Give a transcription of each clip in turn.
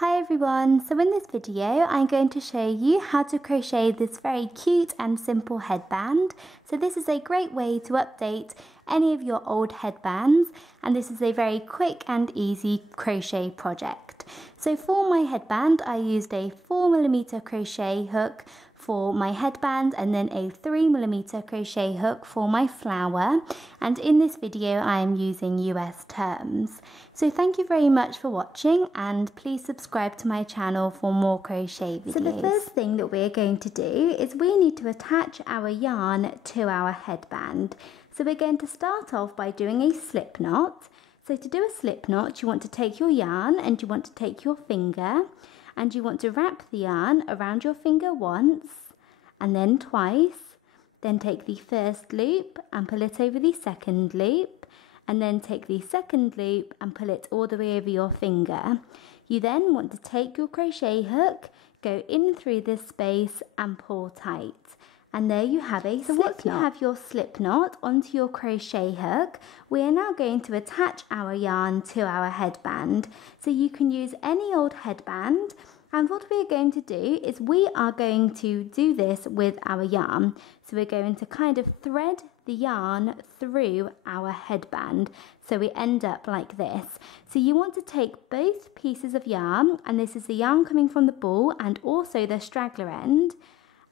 Hi everyone, so in this video I'm going to show you how to crochet this very cute and simple headband. So this is a great way to update any of your old headbands, and this is a very quick and easy crochet project. So for my headband I used a 4mm crochet hook for my headband and then a 3mm crochet hook for my flower, and in this video I am using US terms. So thank you very much for watching, and please subscribe to my channel for more crochet videos. So the first thing that we're going to do is we need to attach our yarn to our headband. So we're going to start off by doing a slip knot. So to do a slip knot, you want to take your yarn and you want to take your finger and you want to wrap the yarn around your finger once and then twice. Then take the first loop and pull it over the second loop, and then take the second loop and pull it all the way over your finger. You then want to take your crochet hook, go in through this space and pull tight. And there you have a slip knot. So once you have your slip knot onto your crochet hook, we are now going to attach our yarn to our headband. So you can use any old headband, and what we are going to do is we are going to do this with our yarn. So we're going to kind of thread the yarn through our headband, so we end up like this. So you want to take both pieces of yarn, and this is the yarn coming from the ball and also the straggler end,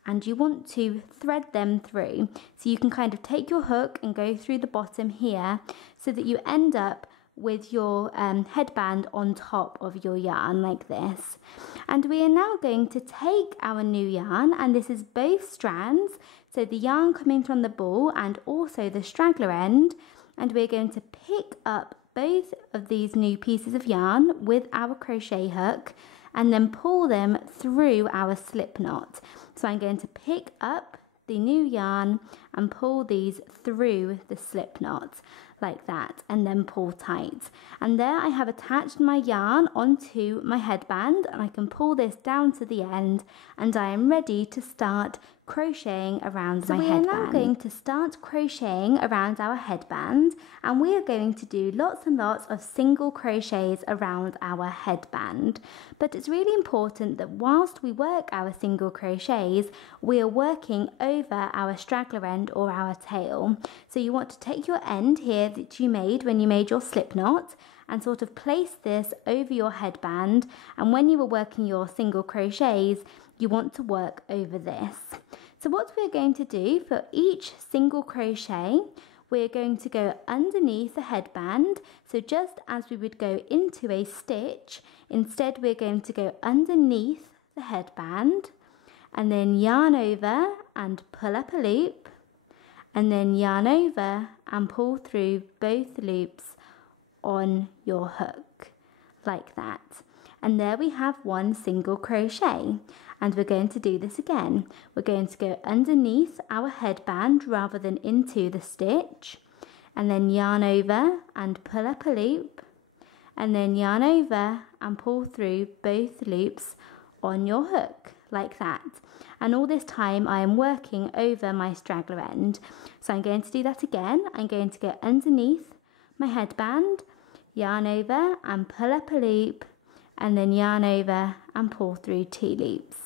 and you want to thread them through. So you can kind of take your hook and go through the bottom here so that you end up with your headband on top of your yarn like this. And we are now going to take our new yarn, and this is both strands, so the yarn coming from the ball and also the straggler end, and we're going to pick up both of these new pieces of yarn with our crochet hook and then pull them through our slip knot. So I'm going to pick up the new yarn and pull these through the slip knot like that, and then pull tight. And there I have attached my yarn onto my headband, and I can pull this down to the end, and I am ready to start crocheting around my headband. So we are now going to start crocheting around our headband, and we are going to do lots and lots of single crochets around our headband. But it's really important that whilst we work our single crochets, we are working over our straggler end or our tail. So you want to take your end here that you made when you made your slip knot and sort of place this over your headband, and when you were working your single crochets you want to work over this. So what we're going to do for each single crochet, we're going to go underneath the headband. So just as we would go into a stitch, instead we're going to go underneath the headband and then yarn over and pull up a loop, and then yarn over and pull through both loops on your hook like that. And there we have one single crochet, and we're going to do this again. We're going to go underneath our headband rather than into the stitch, and then yarn over and pull up a loop, and then yarn over and pull through both loops on your hook like that. And all this time I am working over my straggler end. So I'm going to do that again. I'm going to go underneath my headband, yarn over and pull up a loop, and then yarn over and pull through 2 loops.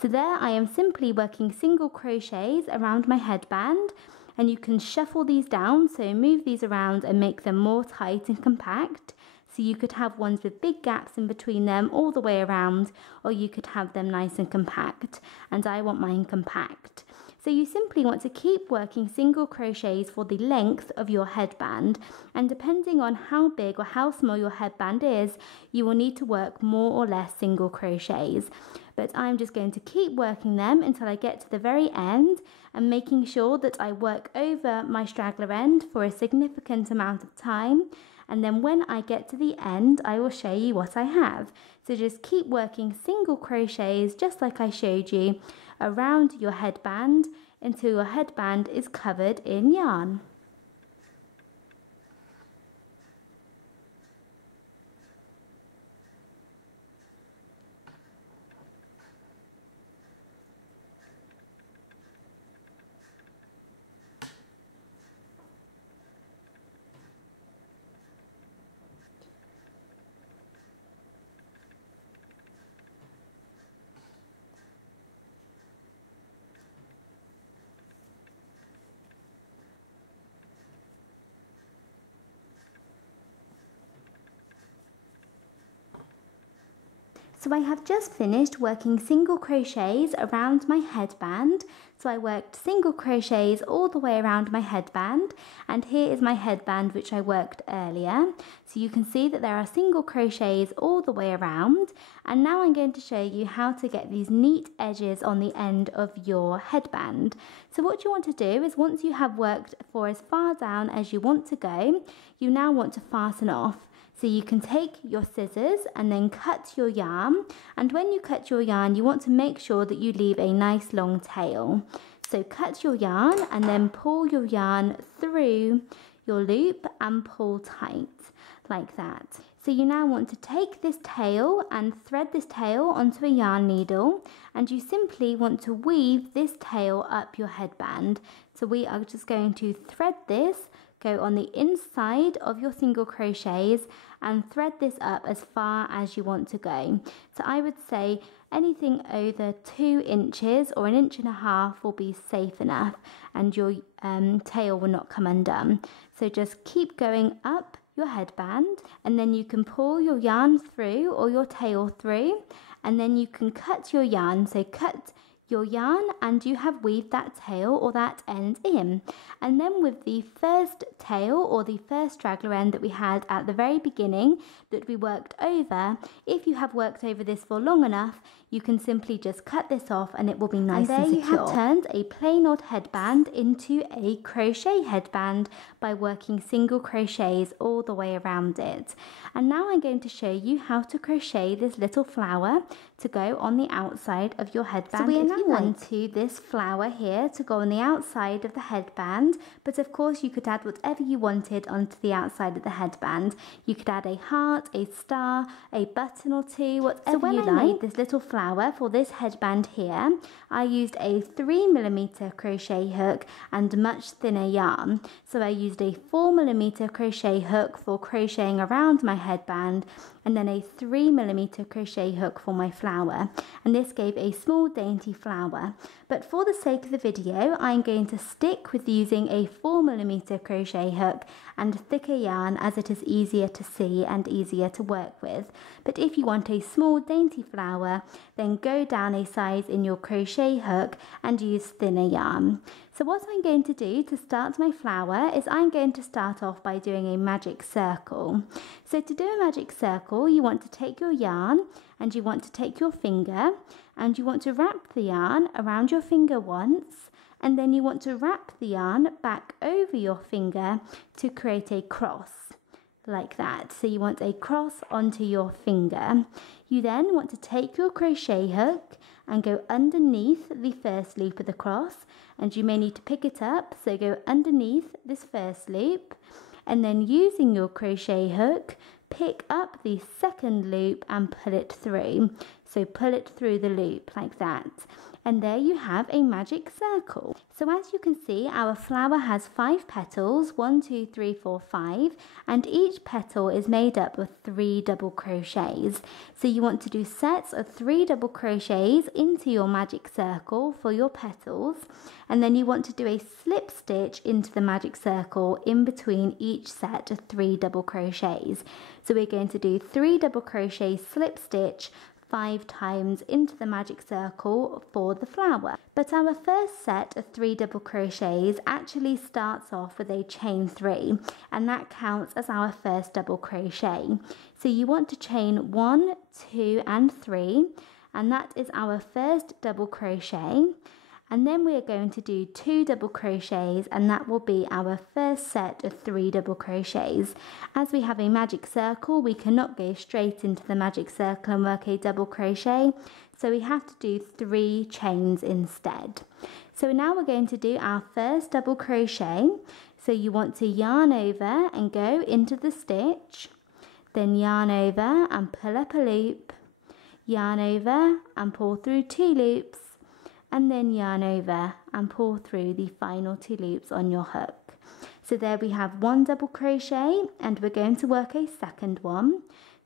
So there I am simply working single crochets around my headband, and you can shuffle these down, so move these around and make them more tight and compact. So you could have ones with big gaps in between them all the way around, or you could have them nice and compact, and I want mine compact. So you simply want to keep working single crochets for the length of your headband, and depending on how big or how small your headband is, you will need to work more or less single crochets. But I'm just going to keep working them until I get to the very end, and making sure that I work over my straggler end for a significant amount of time. And then when I get to the end, I will show you what I have. So just keep working single crochets just like I showed you around your headband until your headband is covered in yarn. So I have just finished working single crochets around my headband. So I worked single crochets all the way around my headband, and here is my headband which I worked earlier. So you can see that there are single crochets all the way around, and now I'm going to show you how to get these neat edges on the end of your headband. So what you want to do is, once you have worked for as far down as you want to go, you now want to fasten off. So you can take your scissors and then cut your yarn, and when you cut your yarn you want to make sure that you leave a nice long tail. So cut your yarn and then pull your yarn through your loop and pull tight like that. So you now want to take this tail and thread this tail onto a yarn needle, and you simply want to weave this tail up your headband. So we are just going to thread this, go on the inside of your single crochets and thread this up as far as you want to go. So I would say anything over 2 inches or 1.5 inches will be safe enough, and your tail will not come undone. So just keep going up your headband, and then you can pull your yarn through or your tail through, and then you can cut your yarn. So cut your yarn and you have weaved that tail or that end in, and then with the first tail or the first straggler end that we had at the very beginning that we worked over, if you have worked over this for long enough, you can simply just cut this off and it will be nice and secure. And there you have turned a plain old headband into a crochet headband by working single crochets all the way around it. And now I'm going to show you how to crochet this little flower to go on the outside of your headband. So we are now onto this flower here to go on the outside of the headband, but of course you could add whatever you wanted onto the outside of the headband. You could add a heart, a star, a button or two, whatever you like. So when I made this little flower for this headband here, I used a 3mm crochet hook and much thinner yarn. So I used a 4mm crochet hook for crocheting around my headband, and then a 3mm crochet hook for my flower, and this gave a small dainty flower. But for the sake of the video, I'm going to stick with using a 4mm crochet hook and thicker yarn, as it is easier to see and easier to work with. But if you want a small dainty flower, then go down a size in your crochet hook and use thinner yarn. So what I'm going to do to start my flower is I'm going to start off by doing a magic circle. So to do a magic circle, you want to take your yarn and you want to take your finger and you want to wrap the yarn around your finger once, and then you want to wrap the yarn back over your finger to create a cross like that. So you want a cross onto your finger. You then want to take your crochet hook and go underneath the first loop of the cross, and you may need to pick it up, so go underneath this first loop, and then using your crochet hook, pick up the second loop and pull it through. So pull it through the loop like that. And there you have a magic circle. So as you can see, our flower has 5 petals, 1, 2, 3, 4, 5, and each petal is made up of 3 double crochets. So you want to do sets of 3 double crochets into your magic circle for your petals, and then you want to do a slip stitch into the magic circle in between each set of 3 double crochets. So we're going to do 3 double crochet slip stitch 5 times into the magic circle for the flower. But our first set of 3 double crochets actually starts off with a chain 3, and that counts as our first double crochet. So you want to chain 1, 2 and 3, and that is our first double crochet. And then we are going to do 2 double crochets, and that will be our first set of 3 double crochets. As we have a magic circle, we cannot go straight into the magic circle and work a double crochet, so we have to do 3 chains instead. So now we're going to do our first double crochet. So you want to yarn over and go into the stitch, then yarn over and pull up a loop, yarn over and pull through 2 loops, and then yarn over and pull through the final 2 loops on your hook. So there we have 1 double crochet, and we're going to work a second one.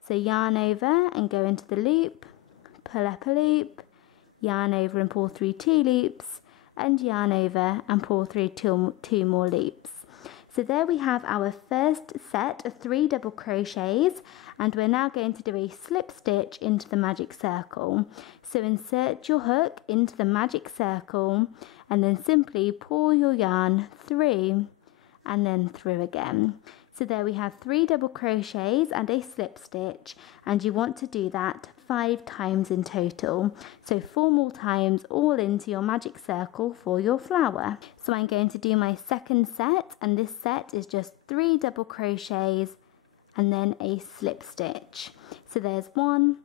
So yarn over and go into the loop, pull up a loop, yarn over and pull through 2 loops, and yarn over and pull through two more loops. So there we have our first set of 3 double crochets, and we're now going to do a slip stitch into the magic circle. So insert your hook into the magic circle and then simply pull your yarn through and then through again. So there we have 3 double crochets and a slip stitch, and you want to do that 5 times in total. So 4 more times all into your magic circle for your flower. So I'm going to do my second set, and this set is just 3 double crochets and then a slip stitch. So there's 1,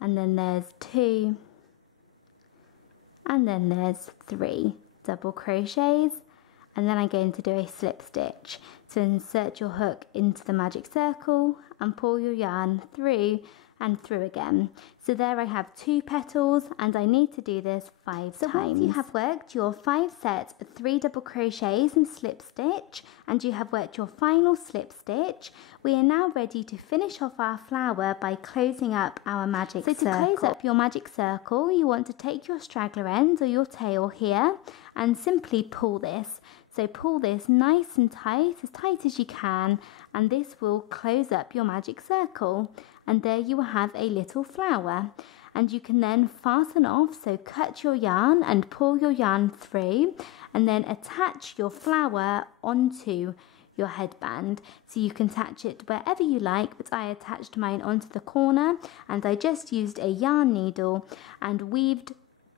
and then there's 2, and then there's 3 double crochets, and then I'm going to do a slip stitch. So insert your hook into the magic circle and pull your yarn through and through again. So there I have 2 petals, and I need to do this 5 times. So once you have worked your 5 sets of 3 double crochets and slip stitch, and you have worked your final slip stitch, we are now ready to finish off our flower by closing up our magic circle. So to close up your magic circle, you want to take your straggler end or your tail here and simply pull this. So pull this nice and tight as you can, and this will close up your magic circle. And there you will have a little flower. And you can then fasten off, so cut your yarn and pull your yarn through, and then attach your flower onto your headband. So you can attach it wherever you like, but I attached mine onto the corner, and I just used a yarn needle and weaved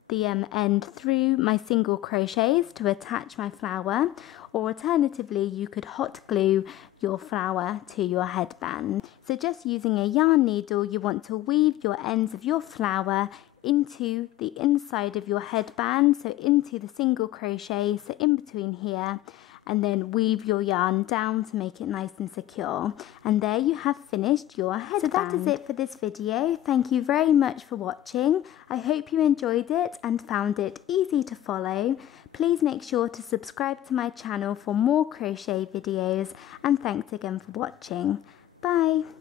the end through my single crochets to attach my flower, or alternatively you could hot glue your flower to your headband. So just using a yarn needle, you want to weave your ends of your flower into the inside of your headband, so into the single crochet, so in between here, and then weave your yarn down to make it nice and secure. And there you have finished your headband. So that is it for this video. Thank you very much for watching. I hope you enjoyed it and found it easy to follow. Please make sure to subscribe to my channel for more crochet videos, and thanks again for watching. Bye!